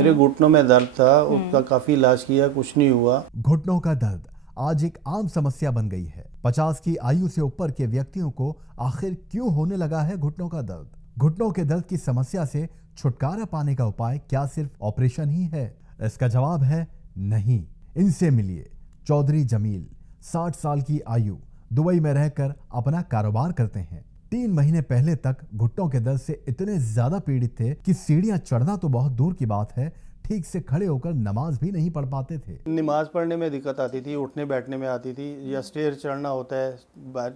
मेरे घुटनों में दर्द था, उसका काफी इलाज किया, कुछ नहीं हुआ। घुटनों का दर्द आज एक आम समस्या बन गई है। 50 की आयु से ऊपर के व्यक्तियों को आखिर क्यों होने लगा है घुटनों का दर्द? घुटनों के दर्द की समस्या से छुटकारा पाने का उपाय क्या सिर्फ ऑपरेशन ही है? इसका जवाब है नहीं। इनसे मिलिए। चौधरी जमील 60 साल की आयु, दुबई में रहकर अपना कारोबार करते हैं। 3 महीने पहले तक घुटनों के दर्द से इतने ज्यादा पीड़ित थे कि सीढ़ियां चढ़ना तो बहुत दूर की बात है, ठीक से खड़े होकर नमाज भी नहीं पढ़ पाते थे। नमाज पढ़ने में दिक्कत आती थी, उठने बैठने में आती थी, या स्टेयर चढ़ना होता है,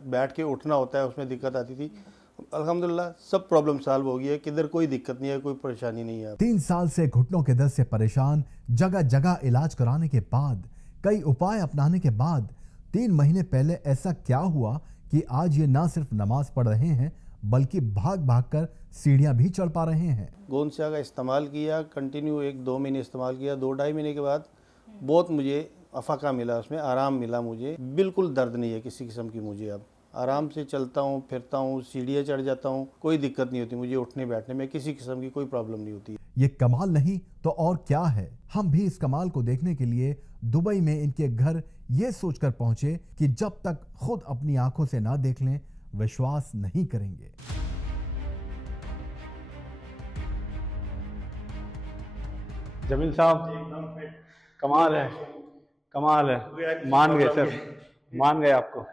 बैठ के उठना होता है, उसमें दिक्कत आती थी। अल्हम्दुलिल्लाह सब प्रॉब्लम सॉल्व हो गई है, किधर कोई दिक्कत नहीं है, कोई परेशानी नहीं है। 3 साल से घुटनों के दर्द से परेशान, जगह जगह इलाज कराने के बाद, कई उपाय अपनाने के बाद 3 महीने पहले ऐसा क्या हुआ कि आज ये ना सिर्फ नमाज पढ़ रहे हैं बल्कि भाग भाग कर सीढ़ियां भी चढ़ पा रहे हैं। गोंद स्याह का इस्तेमाल किया, कंटिन्यू 1-2 महीने इस्तेमाल किया। 2-2.5 महीने के बाद बहुत मुझे अफाका मिला, उसमें आराम मिला। मुझे बिल्कुल दर्द नहीं है किसी किस्म की। मुझे अब आराम से चलता हूँ, फिरता हूँ, सीढ़ियाँ चढ़ जाता हूँ, कोई दिक्कत नहीं होती मुझे। उठने बैठने में किसी किस्म की कोई प्रॉब्लम नहीं होती। ये कमाल नहीं तो और क्या है? हम भी इस कमाल को देखने के लिए दुबई में इनके घर ये सोचकर पहुंचे कि जब तक खुद अपनी आंखों से ना देख लें विश्वास नहीं करेंगे। जमील साहब कमाल है, कमाल है। मान गए सर, मान गए आपको।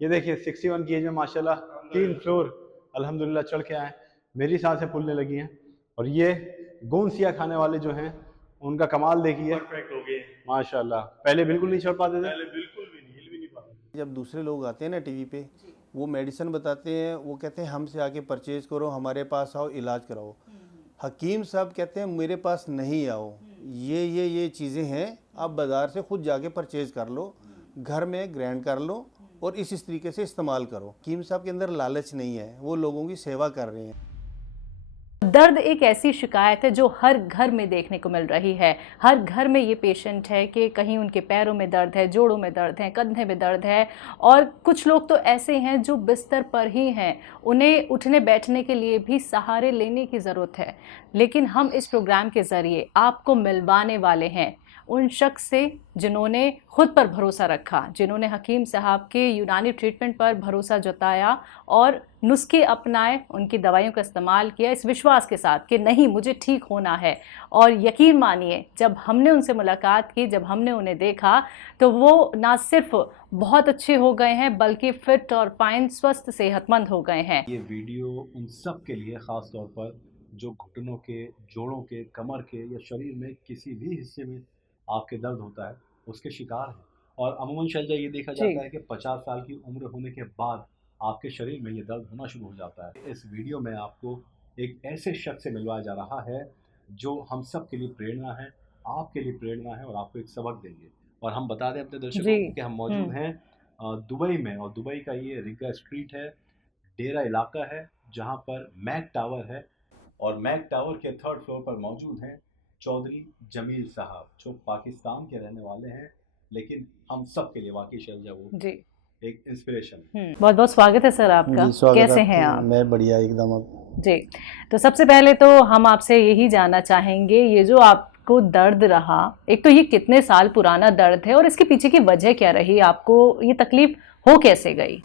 ये देखिए 61 की एज में माशाल्लाह 3 फ्लोर अल्हम्दुलिल्लाह चढ़ के आए। मेरी सांसें फूलने लगी हैं। और ये गोंद सिया खाने वाले जो हैं उनका कमाल देखिए, परफेक्ट हो गए माशाल्लाह। पहले बिल्कुल नहीं चढ़ पाते थे। पहले बिल्कुल भी नहीं, हिल भी नहीं पाते। जब दूसरे लोग आते हैं ना टीवी पे, वो मेडिसिन बताते हैं, वो कहते हैं हमसे आके परचेज करो, हमारे पास आओ, इलाज कराओ। हकीम साहब कहते हैं मेरे पास नहीं आओ, ये चीज़ें हैं, आप बाज़ार से खुद जाके परचेज कर लो, घर में ग्राइंड कर लो और इस तरीके से इस्तेमाल करो। हकीम साहब के अंदर लालच नहीं है, वो लोगों की सेवा कर रहे हैं। दर्द एक ऐसी शिकायत है जो हर घर में देखने को मिल रही है। हर घर में ये पेशेंट है कि कहीं उनके पैरों में दर्द है, जोड़ों में दर्द है, कंधे में दर्द है, और कुछ लोग तो ऐसे हैं जो बिस्तर पर ही हैं, उन्हें उठने बैठने के लिए भी सहारे लेने की ज़रूरत है। लेकिन हम इस प्रोग्राम के ज़रिए आपको मिलवाने वाले हैं उन शख्स से जिन्होंने खुद पर भरोसा रखा, जिन्होंने हकीम साहब के यूनानी ट्रीटमेंट पर भरोसा जताया और नुस्खे अपनाए, उनकी दवाइयों का इस्तेमाल किया इस विश्वास के साथ कि नहीं मुझे ठीक होना है। और यकीन मानिए जब हमने उनसे मुलाकात की, जब हमने उन्हें देखा, तो वो ना सिर्फ बहुत अच्छे हो गए हैं बल्कि फिट और फाइन, स्वस्थ, सेहतमंद हो गए हैं। ये वीडियो उन सब के लिए ख़ास तौर पर जो घुटनों के, जोड़ों के, कमर के या शरीर में किसी भी हिस्से में आपके दर्द होता है उसके शिकार हैं। और अमूमन शैलजा ये देखा जाता है कि 50 साल की उम्र होने के बाद आपके शरीर में ये दर्द होना शुरू हो जाता है। इस वीडियो में आपको एक ऐसे शख्स से मिलवाया जा रहा है जो हम सब के लिए प्रेरणा है, आपके लिए प्रेरणा है और आपको एक सबक देंगे। और हम बता दें अपने दर्शकों को कि हम मौजूद हैं दुबई में, और दुबई का ये रिगा स्ट्रीट है, डेरा इलाका है, जहाँ पर मैक टावर है। और मैक टावर के 3rd फ्लोर पर मौजूद हैं चौधरी जमील साहब, जो पाकिस्तान के रहने वाले हैं, लेकिन हम सब के लिए वाकई शैलजा वो जी एक इंस्पिरेशन। बहुत बहुत स्वागत है सर आपका। जी, स्वागत कैसे आपका। हैं आप? मैं बढ़िया एकदम। अब जी, तो सबसे पहले तो हम आपसे यही जानना चाहेंगे, ये जो आपको दर्द रहा, एक तो ये कितने साल पुराना दर्द है और इसके पीछे की वजह क्या रही? आपको ये तकलीफ हो कैसे गई?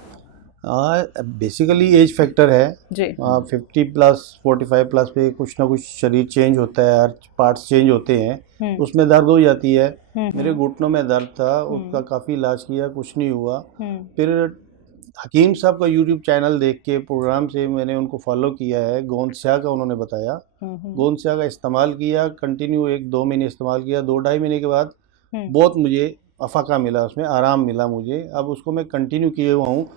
बेसिकली एज फैक्टर है जी। 50 प्लस 45 प्लस पे कुछ ना कुछ शरीर चेंज होता है, हर पार्ट्स चेंज होते हैं, उसमें दर्द हो जाती है। मेरे घुटनों में दर्द था, उसका काफ़ी इलाज किया, कुछ नहीं हुआ। फिर हकीम साहब का यूट्यूब चैनल देख के, प्रोग्राम से मैंने उनको फॉलो किया है। गोंद स्याह का उन्होंने बताया, गोंद स्याह का इस्तेमाल किया, कंटिन्यू 1-2 महीने इस्तेमाल किया। 2-2.5 महीने के बाद बहुत मुझे अफाका मिला, उसमें आराम मिला मुझे। अब उसको मैं कंटिन्यू किए हुआ हूँ,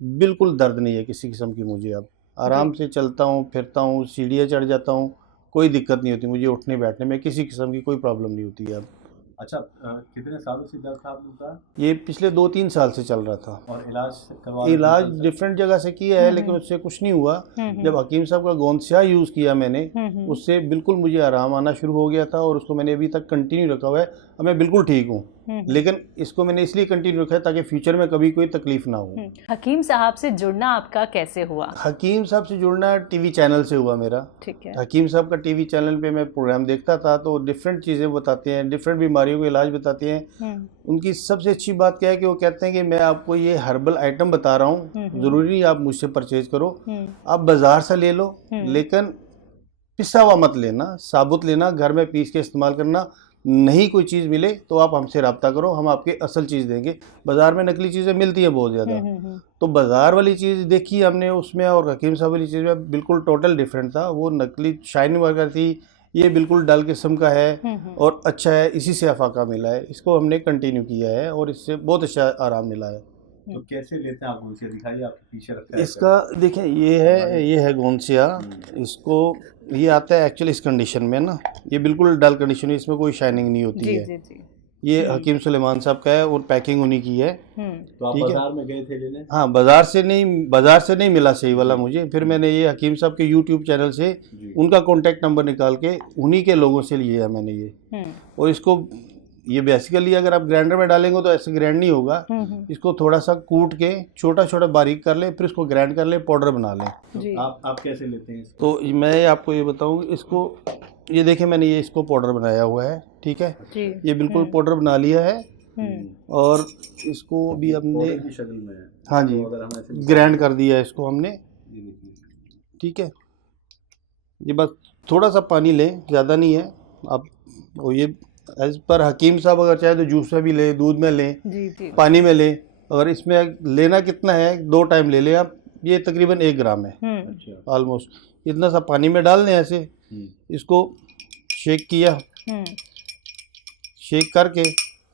बिल्कुल दर्द नहीं है किसी किस्म की मुझे। अब आराम से चलता हूँ, फिरता हूँ, सीढ़ियाँ चढ़ जाता हूँ, कोई दिक्कत नहीं होती मुझे। उठने बैठने में किसी किस्म की कोई प्रॉब्लम नहीं होती है अब। अच्छा, कितने सालों से दर्द था आपको का? ये पिछले 2-3 साल से चल रहा था। और इलाज करवा इलाज डिफरेंट जगह से किया है लेकिन उससे कुछ नहीं हुआ। जब हकीम साहब का गोंदसिया यूज़ किया मैंने, उससे बिल्कुल मुझे आराम आना शुरू हो गया था और उसको मैंने अभी तक कंटिन्यू रखा हुआ है। अब मैं बिल्कुल ठीक हूँ, लेकिन इसको मैंने इसलिए कंटिन्यू रखा है ताकि फ्यूचर में कभी कोई तकलीफ ना हो। हकीम साहब से जुड़ना आपका कैसे हुआ? हकीम साहब से जुड़ना टीवी चैनल से हुआ मेरा। ठीक है। हकीम साहब का टीवी चैनल पे मैं प्रोग्राम देखता था तो डिफरेंट चीज़ें बताते हैं, डिफरेंट बीमारियों के इलाज बताते हैं। उनकी सबसे अच्छी बात क्या है कि वो कहते हैं कि मैं आपको ये हर्बल आइटम बता रहा हूँ, ज़रूरी नहीं आप मुझसे परचेज करो, आप बाज़ार से ले लो, लेकिन पिसा हुआ मत लेना, साबुत लेना, घर में पीस के इस्तेमाल करना। नहीं कोई चीज़ मिले तो आप हमसे रब्ता करो, हम आपके असल चीज़ देंगे। बाज़ार में नकली चीज़ें मिलती हैं बहुत ज़्यादा, तो बाज़ार वाली चीज़ देखी हमने उसमें और हकीम साहब वाली चीज़ में बिल्कुल टोटल डिफरेंट था। वो नकली शाइनिंग वगैरह थी, ये बिल्कुल डल किस्म का है और अच्छा है, इसी से अफाका मिला है। इसको हमने कंटिन्यू किया है और इससे बहुत अच्छा आराम मिला है। तो कैसे लेते हैं आप गोंदसिया? दिखाइए, आपके पीछे रखा है। इसका देखें, ये है गोंदसिया। इसको ये आता है एक्चुअली इस कंडीशन में ना, ये बिल्कुल डल कंडीशन है, इसमें कोई शाइनिंग नहीं होती है। जी। ये हकीम सुलेमान साहब का है और पैकिंग उन्हीं की है। तो आप ठीक है। बाजार में गए थे लेने? हाँ, बाजार से नहीं मिला सही वाला मुझे। फिर मैंने ये हकीम साहब के यूट्यूब चैनल से उनका कॉन्टैक्ट नंबर निकाल के उन्हीं के लोगों से लिया है मैंने ये। और इसको ये बेसिकली अगर आप ग्राइंडर में डालेंगे तो ऐसे ग्राइंड नहीं होगा। इसको थोड़ा सा कूट के छोटा छोटा बारीक कर ले, फिर इसको ग्राइंड कर ले, पाउडर बना लें। तो आप कैसे लेते हैं इसको? तो मैं आपको ये बताऊँ, इसको ये देखें, मैंने ये इसको पाउडर बनाया हुआ है। ठीक है, ये बिल्कुल पाउडर बना लिया है और इसको अभी हमने पाउडर की शक्ल में है। हाँ जी, तो अगर हम ऐसे ग्राइंड कर दिया है इसको हमने। ये देखिए। ठीक है, ये बस थोड़ा सा पानी लें, ज़्यादा नहीं है आप। और ये एज पर हकीम साहब अगर चाहे तो जूस में भी लें, दूध में लें, जी। पानी में लें। अगर इसमें लेना कितना है, 2 टाइम ले लें आप। ये तकरीबन 1 ग्राम है अच्छा। ऑलमोस्ट। इतना सा पानी में डाल दें ऐसे। इसको शेक किया, शेक करके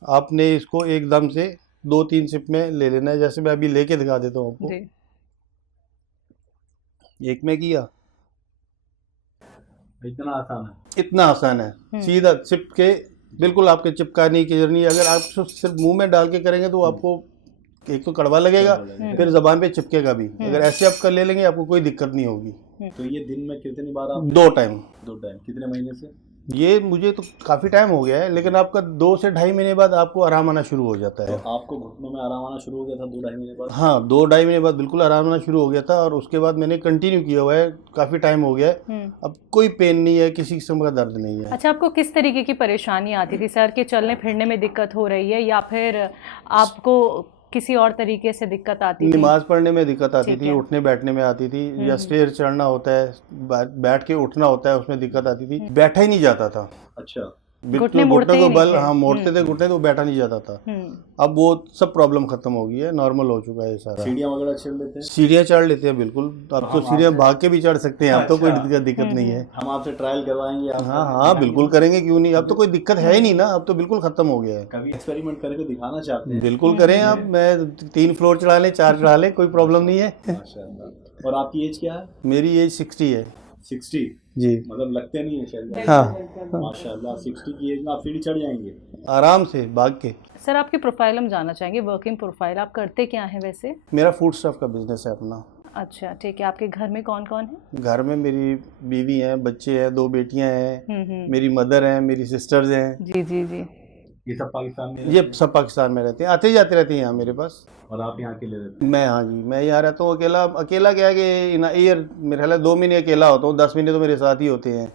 आपने इसको एकदम से 2-3 सिप में ले लेना है। जैसे मैं अभी लेके दिखा देता हूँ आपको। एक में किया, इतना आसान है? इतना आसान है। सीधा सिप के, बिल्कुल आपके चिपकाने की जरूरत नहीं है। अगर आप सिर्फ मुंह में डाल के करेंगे तो आपको एक तो कड़वा लगेगा, फिर जबान पे चिपकेगा भी। अगर ऐसे आप कर ले लेंगे आपको कोई दिक्कत नहीं होगी। तो ये दिन में कितनी बार आप? 2 टाइम। 2 टाइम। कितने महीने से? ये मुझे तो काफ़ी टाइम हो गया है, लेकिन आपका 2 से ढाई महीने बाद आपको आराम आना शुरू हो जाता है। तो आपको घुटनों में आराम आना शुरू हो गया था 2-2.5 महीने बाद? हाँ, 2-2.5 महीने बाद बिल्कुल आराम आना शुरू हो गया था और उसके बाद मैंने कंटिन्यू किया हुआ है, काफ़ी टाइम हो गया है। अब कोई पेन नहीं है, किसी किस्म का दर्द नहीं है। अच्छा, आपको किस तरीके की परेशानी आती थी सर? कि चलने फिरने में दिक्कत हो रही है या फिर आपको किसी और तरीके से दिक्कत आती थी? नमाज पढ़ने में दिक्कत आती थी, उठने बैठने में आती थी, या स्टेयर चढ़ना होता है, बैठ के उठना होता है, उसमें दिक्कत आती थी। बैठा ही नहीं जाता था। अच्छा। घुटने मुड़ते को ही बल, नहीं थे। हाँ मोड़ते थे घुटने, तो बैठा नहीं जाता था। अब वो सब प्रॉब्लम खत्म हो गई है, नॉर्मल हो चुका है ये सारा। सीढ़ियाँ वगैरह चढ़ लेते हैं? सीढ़ियाँ चढ़ लेते हैं बिल्कुल। अब तो सीढ़ियाँ भाग के भी चढ़ सकते हैं, अब तो कोई अच्छा। दिक्कत नहीं है। हम आपसे ट्रायल करवाएंगे आप? हाँ बिल्कुल करेंगे, क्यों नहीं। अब तो कोई दिक्कत है ही नहीं ना, अब तो बिल्कुल खत्म हो गया है। कभी एक्सपेरिमेंट करके दिखाना चाहते हैं? बिल्कुल करें आप। मैं 3 फ्लोर चढ़ा लें, 4 चढ़ा लें, कोई प्रॉब्लम नहीं है। माशाल्लाह। और आपकी एज क्या है? मेरी एज 60 है 60? जी। मतलब लगते नहीं है शायद। हाँ, माशाल्लाह, 60 की एज में आप सीढ़ी चढ़ जाएंगे आराम से भाग के। सर, आपकी प्रोफाइल हम जानना चाहेंगे, वर्किंग प्रोफाइल। आप करते क्या हैं वैसे? मेरा फूड स्टफ का बिजनेस है अपना। अच्छा, ठीक है। आपके घर में कौन कौन है? घर में मेरी बीवी है, बच्चे हैं, 2 बेटियां हैं, मेरी मदर हैं, मेरी सिस्टर्स हैं। जी। ये सब पाकिस्तान में? ये सब पाकिस्तान में रहते हैं, आते जाते रहते हैं यहाँ मेरे पास। और आप यहाँ अकेले रहते मैं, हाँ जी, मैं यहाँ रहता हूँ अकेला। अकेला क्या है कि इन ईयर मेरे ख्याल 2 महीने अकेला होता हूँ, 10 महीने तो मेरे साथ ही होते हैं।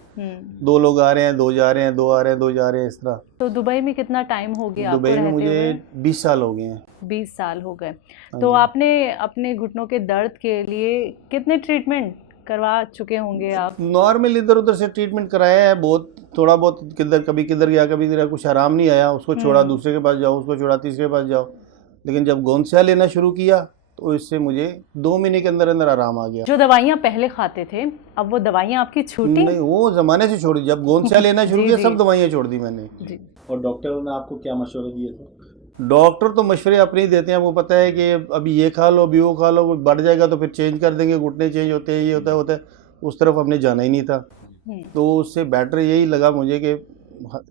2 लोग आ रहे हैं, 2 जा रहे हैं, 2 आ रहे हैं, 2 जा रहे हैं, इस तरह। तो दुबई में कितना टाइम हो गया आपको दुबई में रहते मुझे हुए? 20 साल हो गए हैं। 20 साल हो गए। तो आपने अपने घुटनों के दर्द के लिए कितने ट्रीटमेंट करवा चुके होंगे आप? नॉर्मल इधर उधर से ट्रीटमेंट कराया है, बहुत थोड़ा बहुत, कभी किधर गया, कभी किधर, कुछ आराम नहीं आया, उसको छोड़ा, दूसरे के पास जाओ, उसको छोड़ा, तीसरे के पास जाओ। लेकिन जब गोंदसिया लेना शुरू किया तो इससे मुझे 2 महीने के अंदर अंदर आराम आ गया। जो दवाइयाँ पहले खाते थे, अब वो दवाइयाँ आपकी छूटी? नहीं, वो ज़माने से छोड़ी। जब गोंदसिया लेना शुरू किया सब दवाइयाँ छोड़ दी मैंने। जी। और डॉक्टरों ने आपको क्या मशवरे दिए थे? डॉक्टर तो मशवरे अपने ही देते हैं, आपको पता है कि अभी ये खा लो, अभी वो खा लो, बढ़ जाएगा तो फिर चेंज कर देंगे, घुटने चेंज होते हैं, ये होता है। उस तरफ हमने जाना ही नहीं था। तो उससे बेटर यही लगा मुझे कि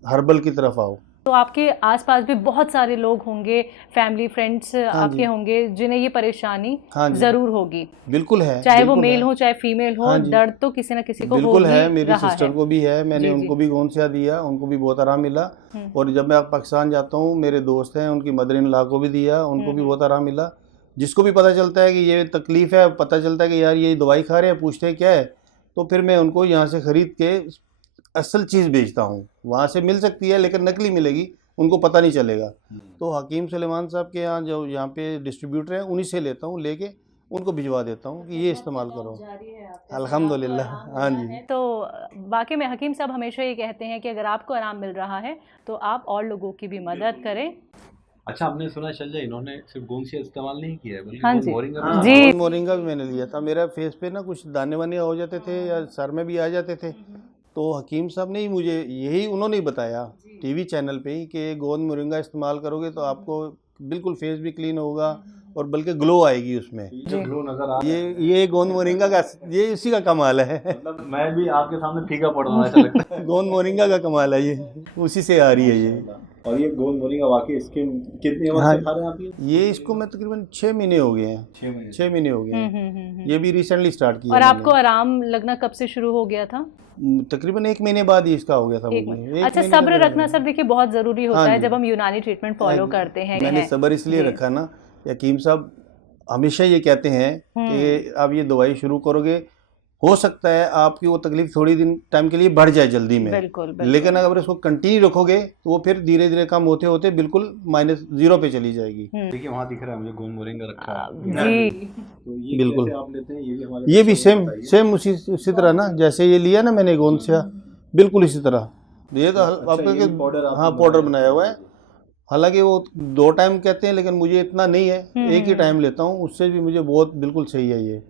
हर्बल की तरफ आओ। तो आपके आसपास भी बहुत सारे लोग होंगे, फैमिली फ्रेंड्स आपके जी। होंगे जिन्हें ये परेशानी हाँ जी। जरूर होगी, बिल्कुल है, चाहे वो बिल्कुल मेल है। हो चाहे फीमेल हो, हाँ जी। दर्द तो किसी ना किसी को हो बिल्कुल ही है, मेरी रहा सिस्टर है। को भी है, मैंने जी, उनको जी। भी गोंसिया दिया, उनको भी बहुत आराम मिला। हम्म, और जब मैं पाकिस्तान जाता हूँ, मेरे दोस्त हैं, उनकी मदर इन लॉ को भी दिया, उनको भी बहुत आराम मिला। जिसको भी पता चलता है कि ये तकलीफ़ है, पता चलता है कि यार ये दवाई खा रहे हैं, पूछते हैं क्या है, तो फिर मैं उनको यहाँ से ख़रीद के असल चीज़ बेचता हूँ। वहाँ से मिल सकती है लेकिन नकली मिलेगी, उनको पता नहीं चलेगा। तो हकीम सुलेमान साहब के यहाँ जो यहाँ पे डिस्ट्रीब्यूटर हैं, उन्हीं से लेता हूँ, लेके उनको भिजवा देता हूँ कि ये इस्तेमाल करो। अल्हम्दुलिल्लाह। हाँ जी। तो वाकई में हकीम साहब हमेशा ये कहते हैं कि अगर आपको आराम मिल रहा है तो आप और लोगों की भी मदद करें। अच्छा, हमने सुना शैलजा इन्होंने सिर्फ गोंसिया इस्तेमाल नहीं किया है बल्कि हाँ गोंद जी। मोरिंगा हाँ, भी जी। गोंद मोरिंगा भी मैंने लिया था। मेरा फेस पे ना कुछ दाने वाने हो जाते थे या सर में भी आ जाते थे, तो हकीम साहब ने ही मुझे यही उन्होंने ही बताया टीवी चैनल पे ही कि गोंद मोरिंगा इस्तेमाल करोगे तो आपको बिल्कुल फेस भी क्लीन होगा और बल्कि ग्लो आएगी उसमें। जो ग्लो नजर आ रहा है, ये गोंद मोरिंगा का ये इसी का कमाल है। मतलब मैं भी आपके सामने फीका पड़ रहा हूँ ऐसा लगता है। गोंद मोरिंगा का कमाल है, ये उसी से आ रही है ये। और ये गोंद मोरिंगा वाकई स्किन कितने वक्त हाँ, से खा रहे हैं आप ये इसको मैं तकरीबन 6 महीने हो गए हैं। 6 महीने 6 महीने हो गए हैं। ये भी रिसेंटली स्टार्ट किया और मैंने। आपको आराम लगना कब से शुरू हो गया था? तकरीबन 1 महीने बाद ही इसका हो गया था एक मुझे। मिनट। एक अच्छा, महीने के सब्र अंदर रखना सर देखिए बहुत ज़रूरी होता हाँ है जी। जब हम यूनानी ट्रीटमेंट फॉलो करते हैं। मैंने सब्र इसलिए जी। रखा ना, हकीम साहब हमेशा ये कहते हैं कि आप ये दवाई शुरू करोगे, हो सकता है आपकी वो तकलीफ थोड़ी दिन टाइम के लिए बढ़ जाए जल्दी में, बिल्कुल, बिल्कुल। लेकिन अगर इसको कंटिन्यू रखोगे तो वो फिर धीरे धीरे कम होते होते बिल्कुल -0 पे चली जाएगी। देखिए वहाँ दिख रहा है मुझे गोंद मोरिंगा रखा है। जी। तो ये बिल्कुल। कैसे आप लेते हैं ये भी हमारे ये भी दर्शकों को सेम बताइए। सेम उसी तरह ना, जैसे ये लिया ना मैंने गोंसिया, बिल्कुल इसी तरह। ये तो अच्छा, आपका ये भी पाउडर आपने हाँ पाउडर बनाया हुआ है। हालांकि वो 2 टाइम कहते हैं लेकिन मुझे इतना नहीं है, एक ही टाइम लेता हूँ, उससे भी मुझे बहुत बिल्कुल सही है ये।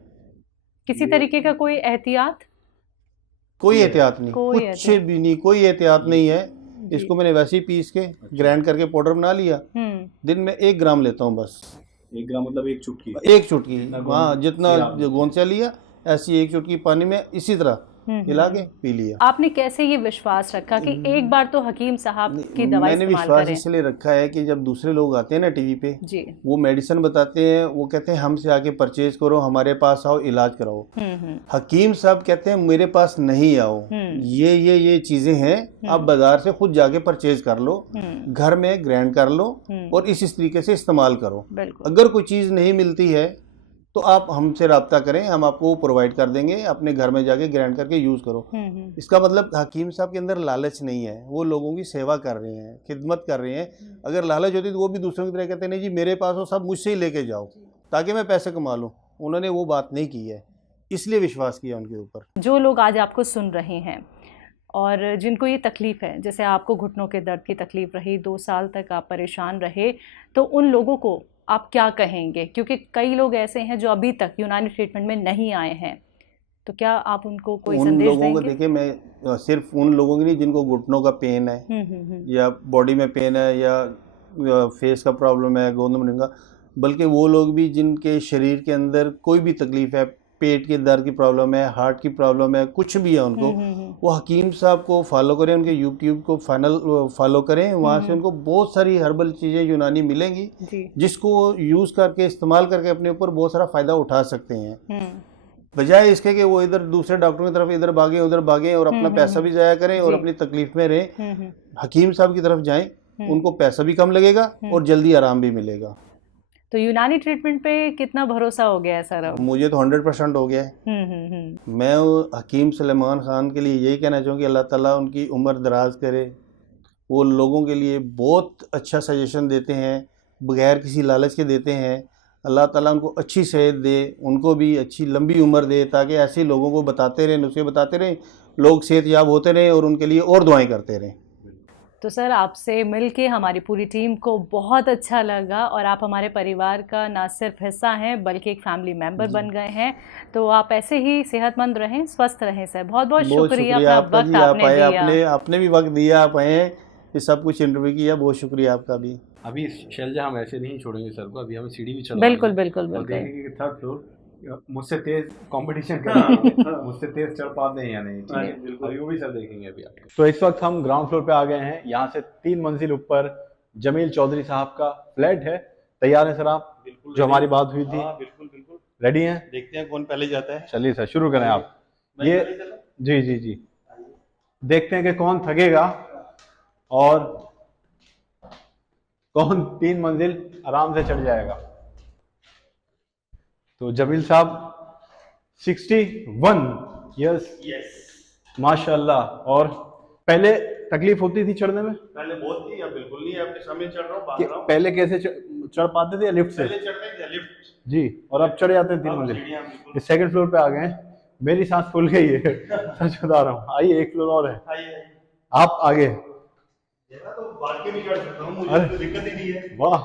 किसी तरीके का कोई एहतियात? कोई एहतियात नहीं, कोई कुछ एहतियात भी नहीं, कोई एहतियात नहीं है। इसको मैंने वैसे ही पीस के ग्राइंड करके पाउडर बना लिया। दिन में 1 ग्राम लेता हूँ बस। 1 ग्राम मतलब 1 चुटकी। 1 चुटकी, हाँ जितना गोंसिया लिया ऐसी 1 चुटकी पानी में इसी तरह मिला के पी लिया। आपने कैसे ये विश्वास रखा कि एक बार तो हकीम साहब की दवाई मैंने इस्तेमाल विश्वास करें? इसलिए रखा है कि जब दूसरे लोग आते हैं ना टीवी पे, जी। वो मेडिसिन बताते हैं, वो कहते हैं हमसे आके परचेज करो, हमारे पास आओ, इलाज कराओ। हकीम साहब कहते हैं मेरे पास नहीं आओ, ये चीजें हैं, आप बाजार से खुद जाके परचेज कर लो, घर में ग्राइंड कर लो और इस तरीके से इस्तेमाल करो। बिल्कुल। अगर कोई चीज़ नहीं मिलती है तो आप हमसे रब्ता करें, हम आपको प्रोवाइड कर देंगे, अपने घर में जाके ग्राइंड करके यूज़ करो। इसका मतलब हकीम साहब के अंदर लालच नहीं है, वो लोगों की सेवा कर रहे हैं, खिदमत कर रहे हैं। अगर लालच होती तो वो भी दूसरों की तरह कहते नहीं जी मेरे पास हो, सब मुझसे ही लेके जाओ ताकि मैं पैसे कमा लूँ। उन्होंने वो बात नहीं की है, इसलिए विश्वास किया उनके ऊपर। जो लोग आज आपको सुन रहे हैं और जिनको ये तकलीफ़ है, जैसे आपको घुटनों के दर्द की तकलीफ़ रही, 2 साल तक आप परेशान रहे, तो उन लोगों को आप क्या कहेंगे? क्योंकि कई लोग ऐसे हैं जो अभी तक यूनानी ट्रीटमेंट में नहीं आए हैं, तो क्या आप उनको कोई उन संदेश लोगों को देंगे? देखिए, मैं सिर्फ उन लोगों की नहीं जिनको घुटनों का पेन है या बॉडी में पेन है या फेस का प्रॉब्लम है, गोंद मोरिंगा, बल्कि वो लोग भी जिनके शरीर के अंदर कोई भी तकलीफ है, पेट के दर्द की प्रॉब्लम है, हार्ट की प्रॉब्लम है, कुछ भी है उनको, वो हकीम साहब को फॉलो करें, उनके यूट्यूब को फॉलो करें। वहाँ से उनको बहुत सारी हर्बल चीज़ें यूनानी मिलेंगी जिसको यूज़ करके इस्तेमाल करके अपने ऊपर बहुत सारा फ़ायदा उठा सकते हैं, बजाय इसके कि वो इधर दूसरे डॉक्टरों की तरफ इधर भागें उधर भागें और अपना पैसा भी ज़ाया करें और अपनी तकलीफ में रहें। हकीम साहब की तरफ जाएं, उनको पैसा भी कम लगेगा और जल्दी आराम भी मिलेगा। तो यूनानी ट्रीटमेंट पे कितना भरोसा हो गया है सर अब? मुझे तो 100% हो गया है। मैं हकीम सुलेमान ख़ान के लिए यही कहना चाहूँ कि अल्लाह ताला उनकी उम्र दराज करे। वो लोगों के लिए बहुत अच्छा सजेशन देते हैं, बगैर किसी लालच के देते हैं। अल्लाह ताला उनको अच्छी सेहत दे, उनको भी अच्छी लंबी उम्र दे, ताकि ऐसे लोगों को बताते रहें, नुस्खे बताते रहें, लोग सेहतयाब होते रहें और उनके लिए और दुआएं करते रहें। तो सर आपसे मिलके हमारी पूरी टीम को बहुत अच्छा लगा और आप हमारे परिवार का ना सिर्फ हिस्सा हैं बल्कि एक फैमिली मेंबर बन गए हैं। तो आप ऐसे ही सेहतमंद रहें, स्वस्थ रहें सर। बहुत बहुत शुक्रिया अपना आपका वक्त जी, आप आपने आए, दिया। आपने भी वक्त दिया, आप आए, ये सब कुछ इंटरव्यू किया, बहुत शुक्रिया आपका भी। अभी शैलजा हम ऐसे नहीं छोड़ेंगे सर को, अभी हमें सीढ़ी भी चलना बिल्कुल बिल्कुल और बिल्कुल। देखेंगे कि 3rd फ्लोर मुझसे तेज कंपटीशन करेंगे, मुझसे तेज चढ़ पाते हैं या नहीं, ठीक हाँ, है, बिल्कुल। अभी वो भी सब देखेंगे अभी आप। तो इस वक्त हम ग्राउंड फ्लोर पे आ गए हैं। यहाँ से 3 मंजिल ऊपर जमील चौधरी साहब का फ्लैट है। तैयार हैं सर आप? बिल्कुल जो ready। हमारी बात हुई थी, हाँ बिल्कुल बिल्कुल। रेडी हैं? देखते हैं कौन पहले जाता है। चलिए सर, शुरू करें आप। मैं ये पहले चलूं? जी जी जी, देखते हैं कि कौन थकेगा और कौन 3 मंजिल आराम से चढ़ जाएगा। तो जमील साहब 61, यस यस। माशाल्लाह। और पहले तकलीफ होती थी चढ़ने में? पहले बहुत थी, अब बिल्कुल नहीं है। अपने सामने चढ़ रहा हूँ, भाग रहा हूँ। पहले कैसे चढ़ पाते थे या लिफ्ट से? पहले चढ़ने थे लिफ्ट। जी, और अब चढ़ जाते हैं 3 अब मंजिल। सीढ़ियाँ बिल्कुल। इस सेकंड फ्लोर पे आ गए हैं, मेरी सांस फूल गई है सच बता रहा हूँ। आइए, एक फ्लोर और है, आइए आइए। आप आगे। ये ना तो भाग के भी चढ़ सकता हूँ, मुझे अरे। तो दिक्कत ही नहीं है। वाह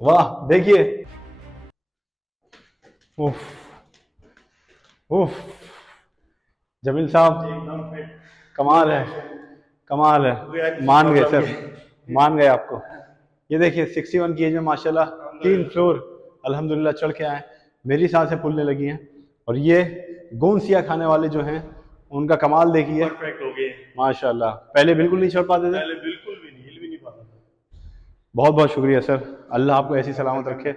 वाह, देखिए, उफ उफ, जमील साहब एकदम फिट। कमाल है, कमाल है। मान गए सर, मान गए आपको। ये देखिए 61 की एज में माशाल्लाह 3 फ्लोर अल्हम्दुलिल्लाह चढ़ के आए। मेरी सांसें फूलने लगी हैं। और ये गोंसिया खाने वाले जो हैं, उनका कमाल देखिए परफेक्ट हो गए। माशाल्लाह। पहले बिल्कुल नहीं चढ़ पाते थे? पहले बिल्कुल भी नहीं, हिल भी नहीं पाता था। बहुत बहुत शुक्रिया सर, अल्लाह आपको ऐसी सलामत रखे।